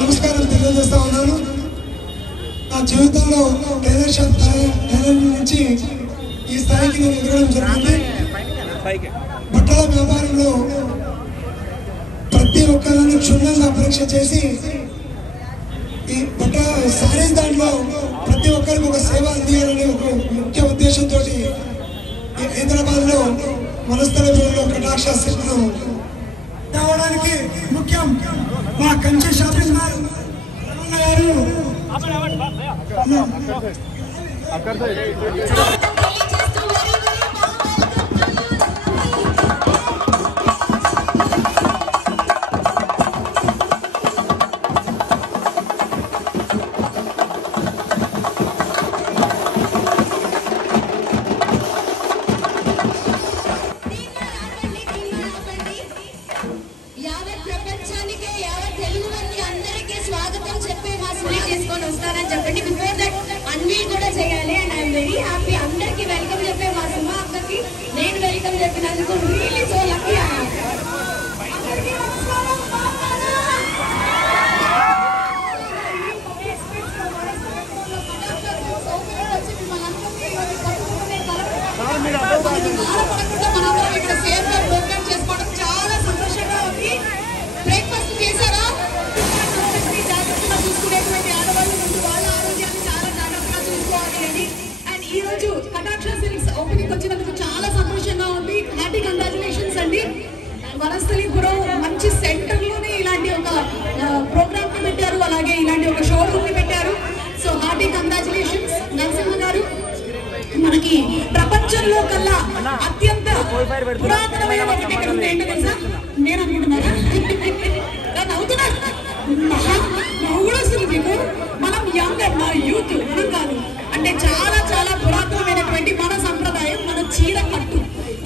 నమస్కారం తెలియజేస్తా ఉన్నాను. నా జీవితంలో టైలర్ నుంచి ఈ స్థాయికి నేను ఎదగడం జరిగింది. బట్టల వ్యాపారంలో ప్రతి ఒక్కరిని క్షుణ్ణంగా పరీక్ష చేసి ఈ బట్ట శారీస్ దాంట్లో ప్రతి ఒక్కరికి ఒక సేవ అందియాలనే ఒక ముఖ్య ఉద్దేశంతో హైదరాబాద్ లో వనస్థల వీధిలో కటాక్ష సిల్క్ను రావడానికి ముఖ్యం మా కంచి షాపింగ్ మాల్ గారు. వనస్థలిపురం మంచి సెంటర్ లోనే ఇలాంటి ఒక ప్రోగ్రామ్ ని పెట్టారు, అలాగే ఇలాంటి ఒక షోరూమ్ ని పెట్టారు. సో హార్టీ కంగ్రాచులేషన్స్ నరసింహ గారు. మనకి ప్రపంచంలో కల్లా అత్యంత పురాతనమైన ఒకటి ఇక్కడ ఉంది. ఏంటో తెలుసా? నేను అనుకుంటున్నారా? అవుతున్నా మనం యంగ్ మన యూత్ మనం కాదు అంటే చాలా చాలా పురాతనమైనటువంటి మన సంప్రదాయం, మన చీరకట్టు.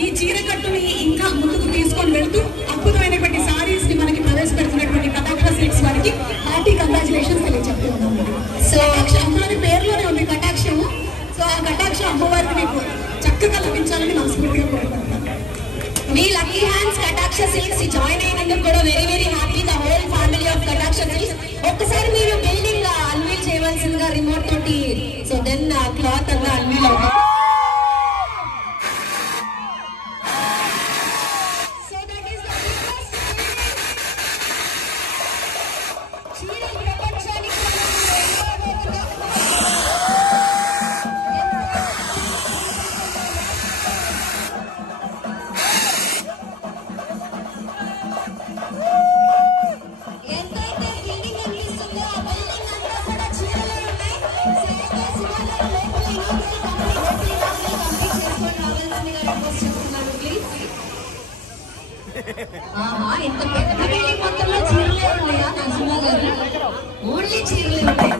ఈ చీరకట్టుని ఇంకా ముందుకు తీసుకొని వెళ్తూ అద్భుతమైనటువంటి సారీస్ ని మనకి ప్రవేశపెడుతున్నటువంటి కటాక్ష సిల్క్స్ వారికి హార్టీ కంగ్రాచులేషన్స్ తెలియజెప్తూ ఉన్నాము. సో అమ్మవారి పేరులోనే ఉంది కటాక్షము. సో ఆ కటాక్ష అమ్మవారికి మీకు చక్కగా లభించాలని మనస్ఫూర్తిగా కోరుకుంటున్నాను. మీ లక్కీ హ్యాండ్స్ కటాక్ష సిల్క్స్ జాయిన్ అయినందుకు కూడా very very happy. The whole family of కటాక్ష సిల్క్స్. ఒక్కసారి మీరు బిల్డింగ్ అన్వీల్ చేయవలసిందిగా రిమోట్ తోటి. సో దెన్ క్లాత్ అంతా అన్వీల్ అవుతుంది. ఇంత పెద్ద బిల్డింగ్ మొత్తంలో చీరలే ఉన్నాయా నరసింహ గారు? ఓన్లీ చీరలే ఉన్నాయి.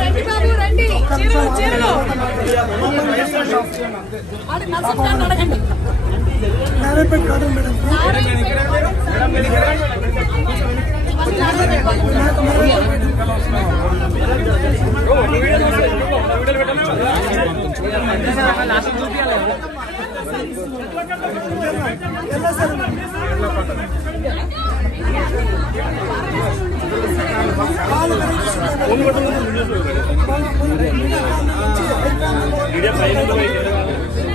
రండి బాబు రండి, చీరలు చీరలు అడగండి.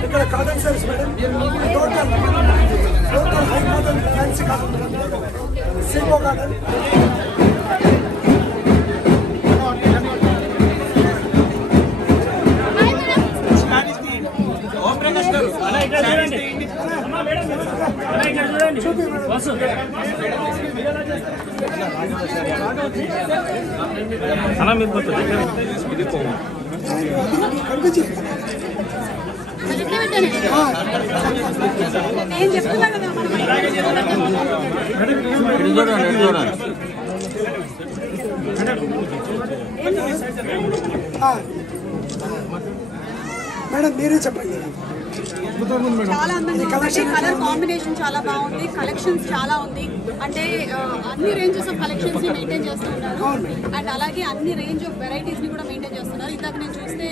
ఇక్కడ cotton service madam, total high cotton fancy cotton సింగో కాటన్. నేను చెప్తున్నా కదా మేడం మీరే చెప్పండి. చాలా అందంగా కలర్ కాంబినేషన్ చాలా బాగుంది, కలెక్షన్స్ చాలా ఉంది. అంటే అన్ని రేంజెస్ ఆఫ్ కలెక్షన్స్ ని మెయింటైన్ చేస్తున్నారు అండ్ అలాగే అన్ని రేంజ్ ఆఫ్ వెరైటీస్ ని కూడా మెయింటైన్ చేస్తున్నారు. ఇందాక నేను చూస్తే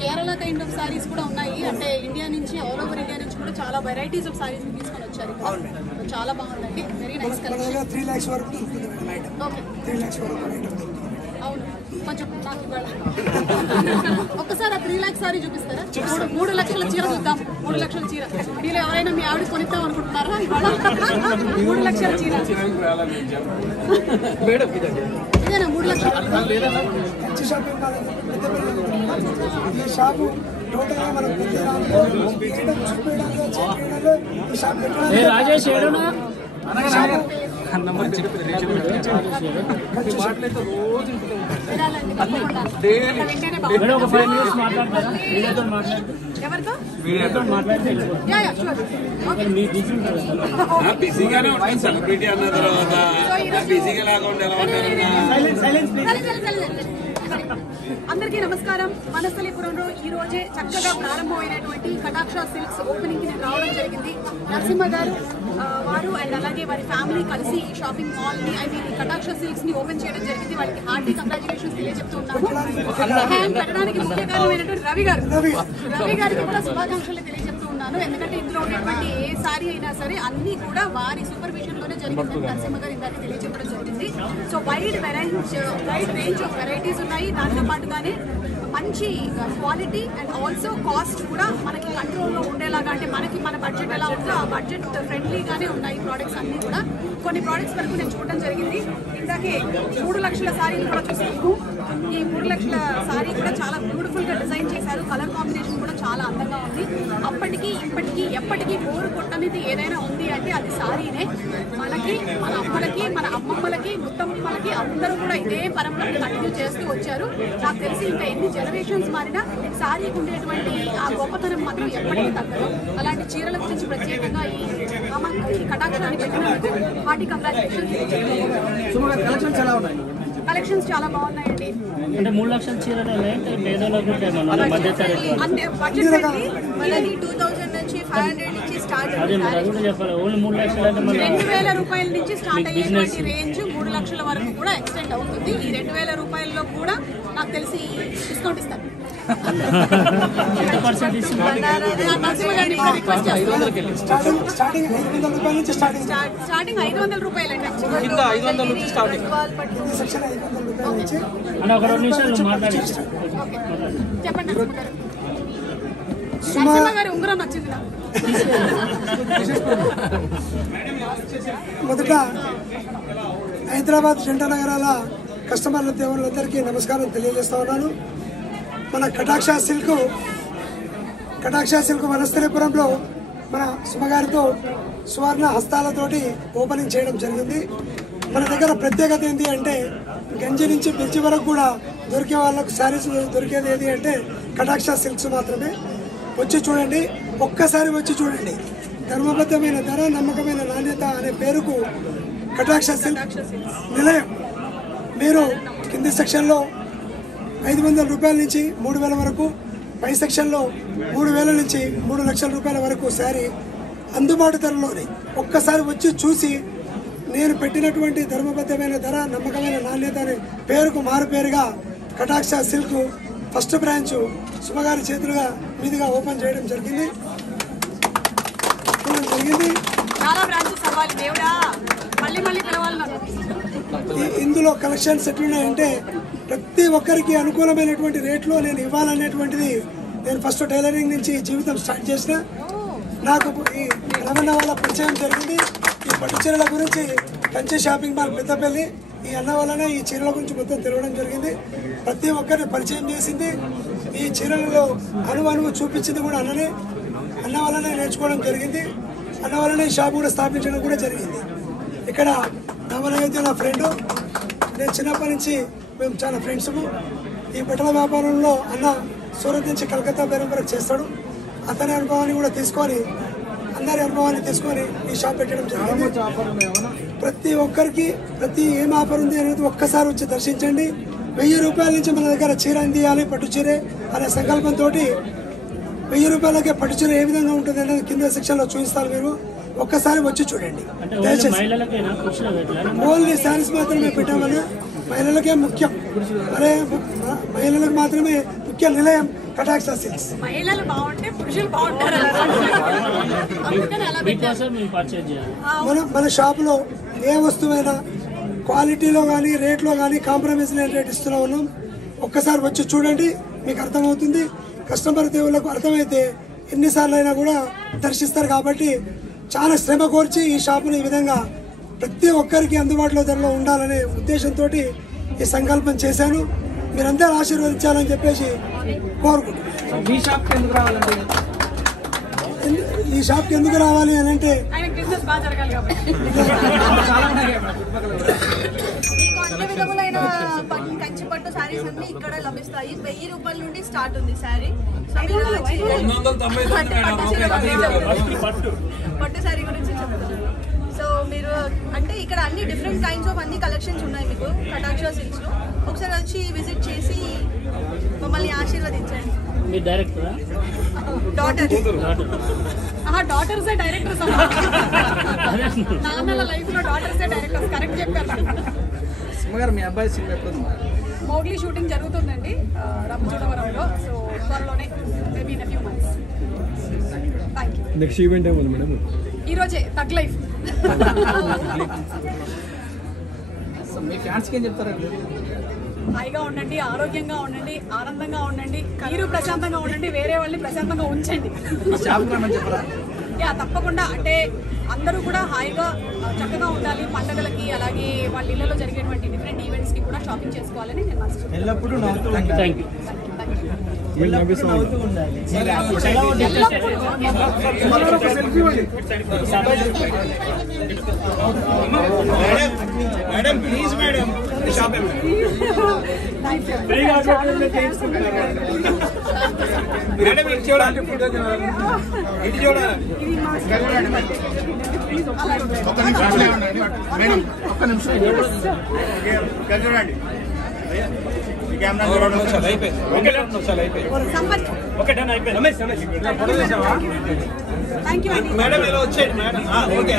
కేరళ కైండ్ ఆఫ్ సారీస్ కూడా ఉన్నాయి. అంటే ఇండియా నుంచి ఆల్ ఓవర్ ఇండియా నుంచి కూడా చాలా వెరైటీస్ ఆఫ్ సారీస్ ని తీసుకొని వచ్చారు. చాలా బాగుందండి, వెరీ నైస్ కలెక్షన్. 3 lakhs వరకు ఉంటుంది మేడం. ఓకే 3 lakhs వరకు. అవును, కొంచెం నాకు ఇవాళ ఒక్కసారి ఆ 3 lakhs సారీ చూపిస్తారా? 3 లక్షల చీర చూద్దాం. 3 లక్షల చీర మీరు ఎవరైనా మీ ఆవిడ కొనిద్దాం అనుకుంటున్నారా? ఇవాళ 3 లక్షల చీర ఇదేనా 3 లక్షలు? మంచి షాపింగ్ ఈ షాపు టోటల్గా మనం రాజేష్ ఒక 5 minutes మాట్లాడతారా? మీడియాతో మాట్లాడతారు. ఎవరితో? మీడియాతో మాట్లాడితే బిజీగానే ఉంటుంది. సెలబ్రిటీ అన్న తర్వాత బిజీగా లాగా అందరికీ నమస్కారం. వనస్థలిపురంలో ఈ రోజే చక్కగా ప్రారంభమైనటువంటి కటాక్ష సిల్క్స్ ఓపెనింగ్ కి నేను రావడం జరిగింది. నరసింహ గారు వారు అండ్ అలాగే వారి ఫ్యామిలీ కలిసి ఈ షాపింగ్ మాల్ ని ఈ కటాక్ష సిల్క్స్ ని ఓపెన్ చేయడం జరిగింది. వాళ్ళకి హార్టీ కంగ్రాచులేషన్స్ తెలియజెప్తున్నాము. పెట్టడానికి ముఖ్య కారణమైనటువంటి రవి గారికి కూడా శుభాకాంక్షలు తెలియజెప్తూ ఉన్నాను. ఎందుకంటే ఇందులో ఉన్నటువంటి ఏ సారీ అయినా సరే అన్ని కూడా వారి సూపర్విజన్ లోనే జరిగిందని నరసింహ గారు ఇందాక తెలియజెప్పడం జరిగింది. So wide range of varieties ఉన్నాయి. దాంతో పాటుగానే మంచి క్వాలిటీ అండ్ ఆల్సో కాస్ట్ కూడా మనకి కంట్రోల్లో ఉండేలాగా, అంటే మనకి మన బడ్జెట్ ఎలా ఉందో ఆ బడ్జెట్ ఫ్రెండ్లీగానే ఉన్నాయి ప్రోడక్ట్స్ అన్నీ కూడా. కొన్ని ప్రోడక్ట్స్ వరకు నేను చూడడం జరిగింది. ఇందాకే 3 లక్షల సారీలు కూడా చూసాము. ఈ 3 లక్షల సారీ కూడా చాలా బ్యూటిఫుల్గా డిజైన్ చేశారు. కలర్ కాంబినేషన్ కూడా చాలా అందంగా ఉంది. అప్పటికి ఇప్పటికీ ఎప్పటికీ బోరు కొట్టనిది ఏదైనా ఉంది అంటే అది సారీనే. మనకి, మన అమ్మలకి, మన అమ్మమ్మలకి, ముత్తమ్మలకి అందరూ కూడా ఇదే పరంపరని కంటిన్యూ చేస్తూ వచ్చారు. నాకు తెలిసి ఇంకా ఎన్ని జనరేషన్స్ మారినా సారీకి ఉండేటువంటి ఆ గొప్పతనం మాత్రం ఎప్పటికీ తగ్గదు. అలాంటి చీరల గురించి ప్రత్యేకంగా ఈ కటాక్షాన్ని పెట్టినందుకు హార్టీ కంగ్రాచులేషన్స్. కలెక్షన్స్ చాలా బాగున్నాయండి. అంటే 3 లక్షల చీరలు ఉన్నాయి. పేదలకు బడ్జెట్ అంటే బడ్జెట్ ఫ్రెండ్లీ. మనకి 2000 నుంచి 500 నుంచి స్టార్ట్ అవుతుంది. అది కూడా చెప్పాలి. ఓన్లీ 3 లక్షలు అంటే మన 2000 రూపాయల నుంచి స్టార్ట్ అయ్యేటువంటి రేంజ్ 3 లక్షల వరకు కూడా ఎక్స్టెండ్ అవుతుంది. ఈ 2000 రూపాయల్లో కూడా నాకు తెలిసి డిస్కౌంట్ ఇస్తారు. స్టార్టింగ్ 500 రూపాయలండి. ఒక 2 నిమిషాలు మాట్లాడి చెప్పండి. నరసింహ గారి ఉంగరం నచ్చింది నాకు. మొదట హైదరాబాద్ జంట నగరాల కస్టమర్ల దేవుళ్ళందరికీ నమస్కారం తెలియజేస్తా ఉన్నాను. మన కటాక్ష సిల్క్ వనస్థలిపురంలో మన సుమగారితో సువర్ణ హస్తాలతోటి ఓపెనింగ్ చేయడం జరిగింది. మన దగ్గర ప్రత్యేకత ఏంటి అంటే గంజి నుంచి బ్రిడ్జి వరకు కూడా దొరికే వాళ్ళకు శారీస్ దొరికేది ఏది అంటే కటాక్ష సిల్క్స్ మాత్రమే. వచ్చి చూడండి, ఒక్కసారి వచ్చి చూడండి. ధర్మబద్ధమైన ధర, నమ్మకమైన నాణ్యత అనే పేరుకు కటాక్ష సిల్క్ నిలయం. మీరు కింది సెక్షన్లో 500 రూపాయల నుంచి 3000 వరకు, పై సెక్షన్లో 3000 నుంచి 3 లక్షల రూపాయల వరకు శారీ అందుబాటు ధరలోనే. ఒక్కసారి వచ్చి చూసి నేను పెట్టినటువంటి ధర్మబద్ధమైన ధర, నమ్మకమైన నాణ్యత అనే పేరుకు మారు పేరుగా కటాక్ష సిల్క్ ఫస్ట్ బ్రాంచ్ సుమగారి చేతులుగా మీదుగా ఓపెన్ చేయడం జరిగింది. ఇందులో కలెక్షన్స్ ఎట్లున్నాయంటే ప్రతి ఒక్కరికి అనుకూలమైనటువంటి రేట్లో నేను ఇవ్వాలనేటువంటిది నేను ఫస్ట్ టైలరింగ్ నుంచి జీవితం స్టార్ట్ చేసిన. నాకు ఈ రమణ వాళ్ళ పరిచయం జరిగింది. ఈ పట్టు చీరల గురించి కంచి షాపింగ్ మాల్ పెద్దపల్లి ఈ అన్న వల్లనే ఈ చీరల గురించి మొత్తం తెలియడం జరిగింది. ప్రతి ఒక్కరిని పరిచయం చేసింది. ఈ చీరలలో అణువు చూపించింది కూడా అన్ననే. అన్న వల్లనే నేర్చుకోవడం జరిగింది. అన్న వల్లనే ఈ షాప్ కూడా స్థాపించడం కూడా జరిగింది. ఇక్కడ రామనయోధ్య నా ఫ్రెండు. నేను చిన్నప్పటి నుంచి మేము చాలా ఫ్రెండ్స్ము. ఈ బట్టల వ్యాపారంలో అన్న సూరత్ నుంచి కలకత్తా బేరం వరకు చేస్తాడు. అతని అనుభవాన్ని కూడా తీసుకొని, అందరి అనుభవాన్ని తీసుకొని ఈ షాప్ పెట్టడం జరిగింది. ప్రతి ఒక్కరికి ఏం ఆఫర్ ఉంది అనేది ఒక్కసారి వచ్చి దర్శించండి. 1000 రూపాయల నుంచి మన దగ్గర చీర అందియాలి, పట్టు చీరే అనే సంకల్పంతో 1000 రూపాయలకే పట్టు చీర ఏ విధంగా ఉంటుంది అనేది కింద సెక్షన్లో చూపిస్తారు. మీరు ఒక్కసారి వచ్చి చూడండి. ఓన్లీ శారీస్ మాత్రమే పెట్టామని మహిళలకే ముఖ్యం. మహిళలకు మాత్రమే ముఖ్య నిలయం కటాక్ష సిల్క్స్. మన షాపులో ఏ వస్తువైనా క్వాలిటీలో కానీ రేట్లో కానీ కాంప్రమైజ్ లేని రేట్ ఇస్తూనే ఉన్నాం. ఒక్కసారి వచ్చి చూడండి, మీకు అర్థమవుతుంది. కస్టమర్ దేవుళ్ళకు అర్థమైతే ఎన్నిసార్లు అయినా కూడా దర్శిస్తారు. కాబట్టి చాలా శ్రమ కోర్చి ఈ షాపుని ఈ విధంగా ప్రతి ఒక్కరికి అందుబాటులో ధరలో ఉండాలనే ఉద్దేశంతో ఈ సంకల్పం చేశాను. మీరందరూ ఆశీర్వదించాలని చెప్పేసి కోరుకుంటున్నాను. ఈ షాప్కి ఎందుకు రావాలి అని అంటే అన్ని విధములైన కంచి పట్టు సారీస్ అన్ని ఇక్కడ లభిస్తాయి. 1000 రూపాయల నుండి స్టార్ట్ ఉంది సారీ. పట్టు సారీ గురించి చెప్తున్నాను. సో మీరు అంటే ఇక్కడ అన్ని డిఫరెంట్ కైండ్స్ ఆఫ్ అన్ని కలెక్షన్స్ ఉన్నాయి మీకు కటాక్ష సిల్క్స్ లో. ఒకసారి వచ్చి విజిట్ చేసి మమ్మల్ని ఆశీర్వదించండి. మీ డైరెక్టరా? డాటర్సే డైరెక్టర్స్. నాన్నల లైఫ్ లో డాటర్సే డైరెక్టర్స్. కరెక్ట్ చెప్పారు. మీ అబ్బాయి సినిమా ఎప్పుడు? మోగ్లీ షూటింగ్ జరుగుతుందండి రంపచోడవరంలో. సో త్వరలోనే maybe in few months. Thank you. Next event ఏముంది మేడం? ఈరోజే తగ్ లైఫ్ మీ ఫ్యాన్స్కి ఏం చెప్తారండి? హాయిగా ఉండండి, ఆరోగ్యంగా ఉండండి, ఆనందంగా ఉండండి, మీరు ప్రశాంతంగా ఉండండి, వేరే వాళ్ళని ప్రశాంతంగా ఉంచండి. తప్పకుండా. అంటే అందరూ కూడా హాయిగా చక్కగా ఉండాలి పండుగలకి, అలాగే వాళ్ళ ఇళ్లలో జరిగేటువంటి డిఫరెంట్ ఈవెంట్స్కి కూడా షాపింగ్ చేసుకోవాలని నేను మనసు ఎల్లప్పుడూ నవ్వుతూ ఉండాలి. మేడం ప్లీజ్ మేడం మేడం ఇటు చూడాలి, ఇటు చూడాలి. ఒక్క నిమిషం మేడం, ఒక్క నిమిషం చూడండి. కెమెరా చూడండి. మేడం ఇలా వచ్చేయండి మేడం. ఓకే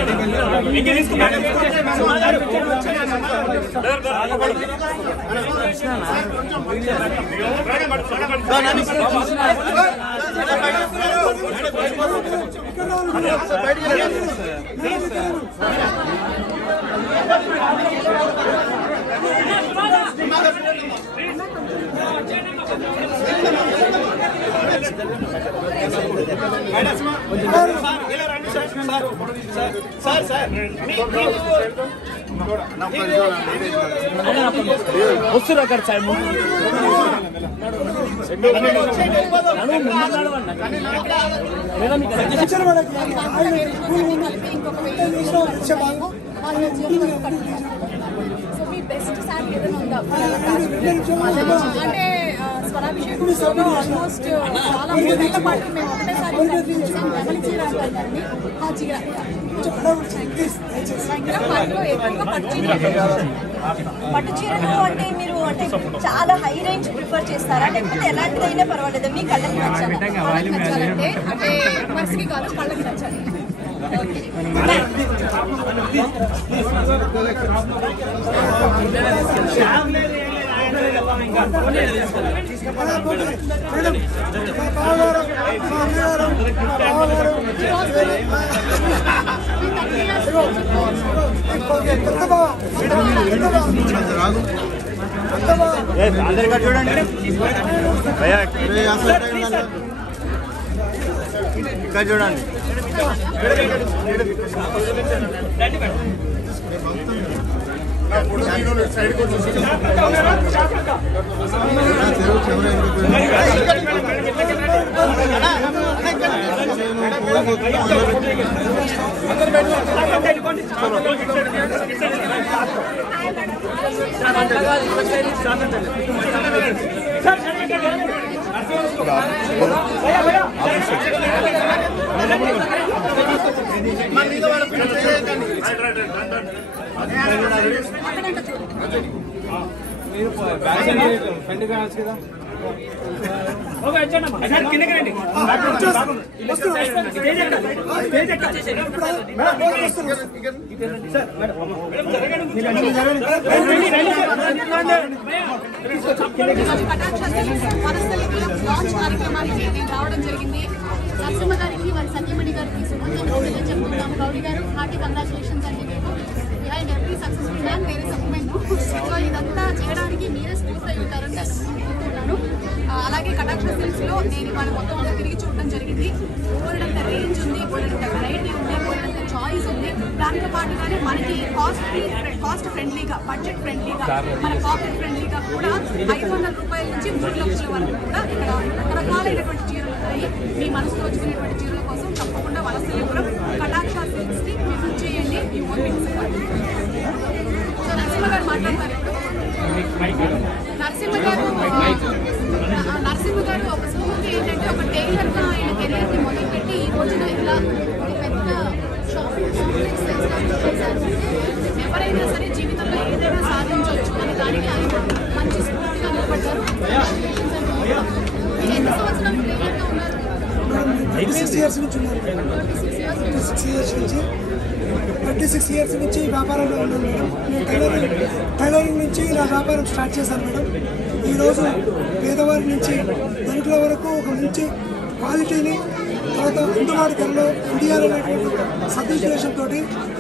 వస్తున్నారు అక్కడ సైడ్ సో మీ బెస్ట్ సారీ ఏదైనా ఉందా? అంటే స్వరాభిషేకం ఆల్మోస్ట్ చాలా 3 నెలల పాటు మేము ఒకటేసారి చేసాం. నెమలి చీర అంటారు దాన్ని. ఆ చీర పాటలో ఎక్కువగా పట్టు చీరలు అంటే మీరు అంటే చాలా హై రేంజ్ ప్రిఫర్ చేస్తారా, లేకపోతే ఎలాంటిదైనా పర్వాలేదు మీ కళ్ళకి నచ్చాలంటే అంటే మనసుకి కాదు కళ్ళకి నచ్చాలి. చూడండి ఇక్కడ చూడండి. కార్యక్రమానికి రావడం జరిగింది. నరసింహ గారికి, వారి సత్యమణి గారికి చెప్తున్నాము. గౌరీ గారు హార్టీ కంగ్రాచులేషన్స్ అండి. మీకు బిహైండ్ ఎవ్రీ సక్సెస్ఫుల్ మ్యాన్ వేరే సప్లిమెంట్. సో ఇదంతా చేయడానికి మీరే స్ఫూర్తి అయి ఉంటారని నేను అనుకుంటున్నాను. అలాగే కటాక్ష సిల్క్స్లో నేను వాళ్ళ మొత్తం అంతా తిరిగి చూడడం జరిగింది. బోల్డంత రేంజ్ ఉంది, బోల్డంత వెరైటీ ఉంది, బోల్డంత చాయిస్ ఉంది. దాంతో పాటుగానే మనకి కాస్ట్ ఫ్రెండ్లీగా, బడ్జెట్ ఫ్రెండ్లీగా, మన పాకెట్ ఫ్రెండ్లీగా కూడా 500 రూపాయల నుంచి 3 లక్షల వరకు కూడా ఇక్కడ రకరకాలైనటువంటి చీరలు ఉన్నాయి. మీ మనసులో వచ్చినటువంటి చీరల కోసం తప్పకుండా వలసలిపురం కటాక్ష సిల్క్స్ని విజిట్ చేయండి. సో నరసింహ గారు మాట్లాడతారు ఇప్పుడు. నరసింహ గారు ఒక స్ఫూర్తి ఏంటంటే, ఒక టైలర్గా ఆయన కెరియర్ని మొదలుపెట్టి ఈ రోజున ఇలా పెద్ద షాపింగ్ కాంప్లెక్స్ చేశారు. ఎవరైనా సరే జీవితంలో ఏదైనా సాధించవచ్చు అని దానికి ఆయన మంచి స్ఫూర్తిగా నిలబడ్డారు. ఎన్ని సంవత్సరాలు టైలర్గా ఉన్నారు? 36 years నుంచి ఉన్నారు. 36 years నుంచి వ్యాపారంలో ఉన్నాను మేడం. నేను టైలరింగ్ నుంచి నా వ్యాపారం స్టార్ట్ చేశాను మేడం. ఈరోజు పేదవారి నుంచి ధనికుల వరకు ఒక మంచి క్వాలిటీని తర్వాత అందుబాటు ధరలో ఇండియాలో అనేటువంటి సదుద్దేశంతో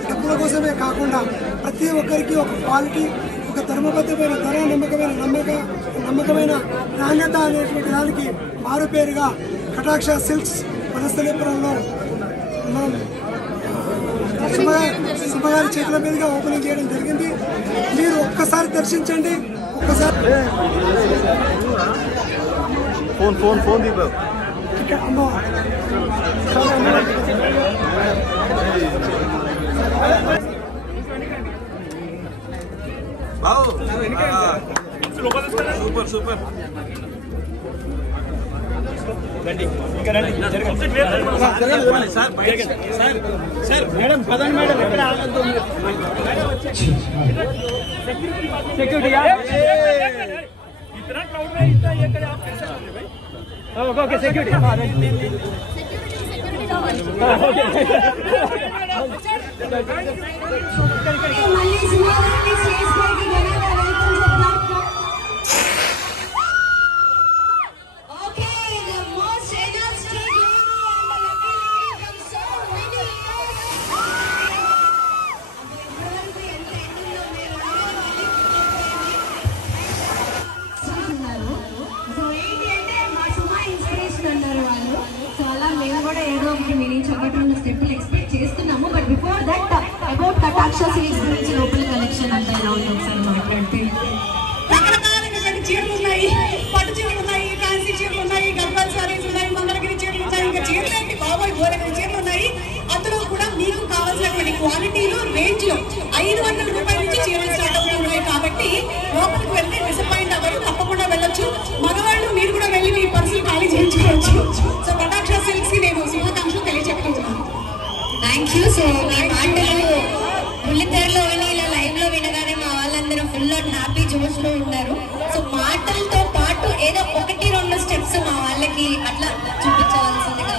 డబ్బుల కోసమే కాకుండా ప్రతి ఒక్కరికి ఒక క్వాలిటీ, ఒక ధర్మబద్ధమైన ధర, నమ్మకమైన నాణ్యత అనేటువంటి దానికి మారుపేరుగా కటాక్ష సిల్క్స్ వనస్థలీపురంలో మనం శుభగారి చేతుల మీదుగా ఓపెనింగ్ చేయడం జరిగింది. మీరు ఒక్కసారి దర్శించండి. ఒక్కసారి ఫోన్ దీప సూపర్ సార్ మేడం పదండి మేడం, ఎక్కడ ఆగద్దు. సెక్యూరిటీ ఓకే సెక్యూరిటీ చేస్తున్నాము. బట్ బిఫోర్ దట్ అబౌట్ కటాక్ష సిల్క్స్ గురించి లోపల కలెక్షన్ అంతా ఎలా ఉంది ఒకసారి మాట్లాడితే. రకరకాలైనటువంటి చీరలు ఉన్నాయి, పట్టు చీరలు ఉన్నాయి, ఫ్యాన్సీ చీరలు ఉన్నాయి, గద్వాల్ సారీస్ ఉన్నాయి, మంగళగిరి చీరలు ఉన్నాయి, ఇంకా చీరలు ఏంటి బాబాయ్ బోలెడు చీరలు ఉన్నాయి. అందులో కూడా మీకు కావాల్సినటువంటి క్వాలిటీలో రేంజ్ లో 500 రూపాయల నుంచి చీరలు స్టార్ట్ అవుతూ ఉన్నాయి. కాబట్టి లోపలికి వెళ్తే డిసప్పాయింట్ అవ్వరు, తప్పకుండా వెళ్ళొచ్చు. మగవాళ్ళు మీరు కూడా వెళ్ళి మీ పర్సులు ఖాళీ చేయించుకోవచ్చు. సో కటాక్ష సిల్క్స్ కి నేను శుభాకాంక్షలు తెలియజెప్పుకుంటున్నాను. Thank you. సో మీ మాటలు బుల్లితెరలో విని ఇలా లైవ్ లో వినగానే మా వాళ్ళందరూ ఫుల్ అండ్ హ్యాపీ జోష్ లో ఉన్నారు. సో మాటలతో పాటు ఏదో 1-2 స్టెప్స్ మా వాళ్ళకి అట్లా చూపించవలసిందిగా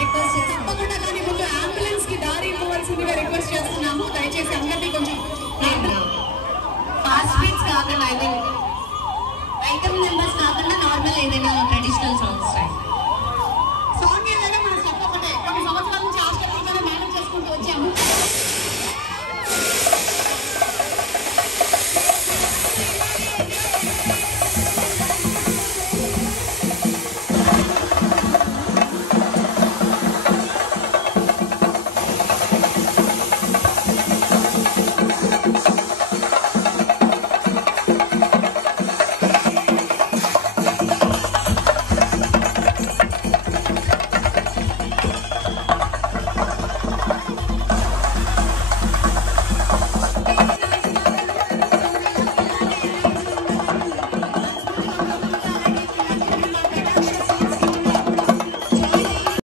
రిక్వెస్ట్ చేస్తాం. తప్పకుండా కానీ ముందు అంబులెన్స్ కి దారి ఇవ్వవలసిందిగా రిక్వెస్ట్ చేస్తున్నాము. దయచేసి అందరినీ కొంచెం ఫాస్ట్ బీట్స్ కాకుండా ఐటమ్ నెంబర్స్ కాకుండా నార్మల్ ఏదైనా ట్రెడిషనల్ సాంగ్స్ టైప్.